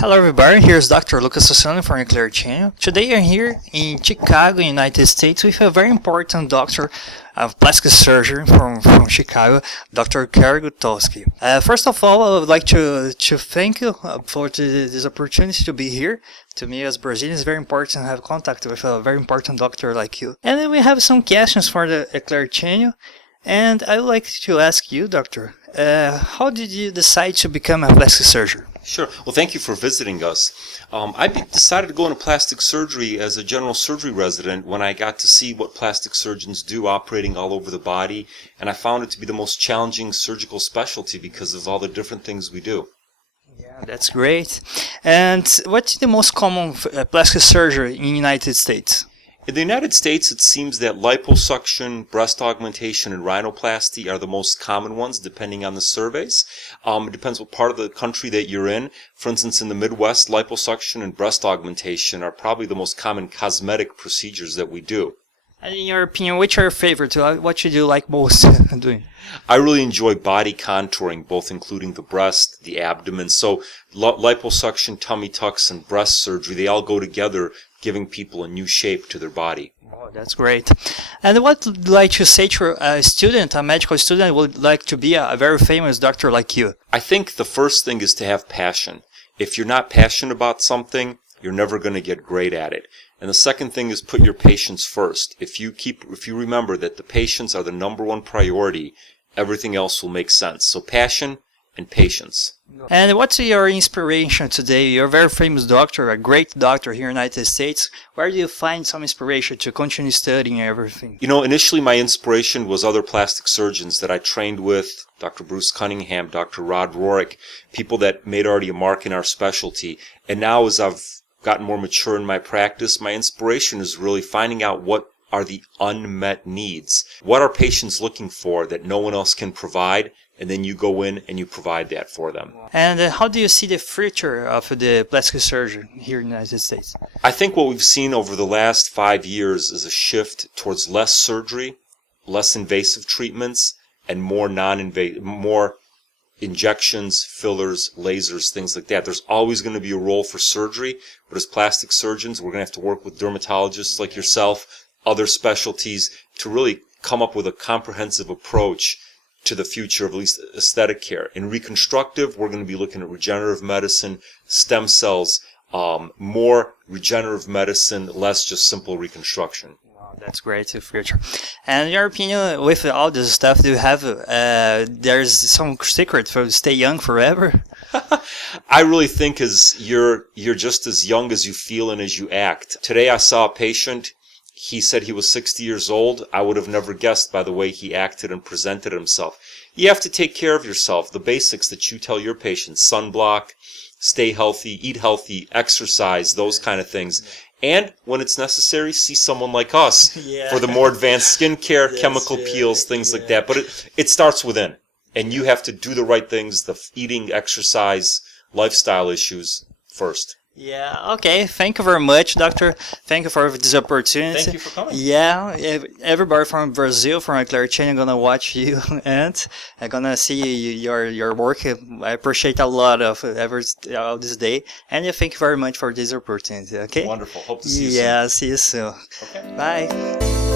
Hello everybody, here's Dr. Lucas Fustinoni from Éclairé channel. Today I'm here in Chicago, United States, with a very important doctor of plastic surgery from Chicago, Dr. Karol Gutowski. First of all, I would like to thank you for this opportunity to be here. To me as Brazilian, it's very important to have contact with a very important doctor like you. And then we have some questions for the Éclairé channel. And I would like to ask you, doctor, how did you decide to become a plastic surgeon? Sure. Well, thank you for visiting us. I decided to go into plastic surgery as a general surgery resident when I got to see what plastic surgeons do operating all over the body, and I found it to be the most challenging surgical specialty because of all the different things we do. Yeah, that's great. And what's the most common plastic surgery in the United States? In the United States, it seems that liposuction, breast augmentation, and rhinoplasty are the most common ones, depending on the surveys. It depends what part of the country that you're in. For instance, in the Midwest, liposuction and breast augmentation are probably the most common cosmetic procedures that we do. And in your opinion, which are your favorite? What should you like most doing? I really enjoy body contouring, both including the breast, the abdomen. So liposuction, tummy tucks, and breast surgery, they all go together, giving people a new shape to their body. Oh, that's great. And what would you like to say to a student, a medical student who would like to be a very famous doctor like you? I think the first thing is to have passion. If you're not passionate about something, you're never going to get great at it. And the second thing is put your patients first. If you remember that the patients are the number one priority, everything else will make sense. So passion and patience. And what's your inspiration today? You're a very famous doctor, a great doctor here in the United States. Where do you find some inspiration to continue studying everything? You know, initially my inspiration was other plastic surgeons that I trained with, Dr. Bruce Cunningham, Dr. Rod Rourke, people that made already a mark in our specialty. And now as I've gotten more mature in my practice, my inspiration is really finding out what are the unmet needs. What are patients looking for that no one else can provide? And then you go in and you provide that for them. And how do you see the future of the plastic surgery here in the United States? I think what we've seen over the last 5 years is a shift towards less surgery, less invasive treatments, and more more injections, fillers, lasers, things like that. There's always going to be a role for surgery, but as plastic surgeons, we're going to have to work with dermatologists like yourself, other specialties, to really come up with a comprehensive approach to the future of at least aesthetic care. In reconstructive, we're going to be looking at regenerative medicine, stem cells, more regenerative medicine, less just simple reconstruction. Wow, that's great to future. And in your opinion, with all this stuff, do you have there's some secret for stay young forever? I really think you're just as young as you feel and as you act. Today I saw a patient. He said he was 60 years old. I would have never guessed by the way he acted and presented himself. You have to take care of yourself. The basics that you tell your patients, sunblock, stay healthy, eat healthy, exercise, those kind of things. And when it's necessary, see someone like us for the more advanced skincare, chemical peels, things like that. But it starts within. And you have to do the right things, the eating, exercise, lifestyle issues first. Yeah, okay. Thank you very much, doctor. Thank you for this opportunity. Thank you for coming. Yeah, everybody from Brazil, from Éclairé channel, gonna watch you and I'm gonna see your work. I appreciate a lot of all this day, and thank you very much for this opportunity. Okay. Wonderful. Hope to see you soon. Yeah, see you soon. Okay. Bye.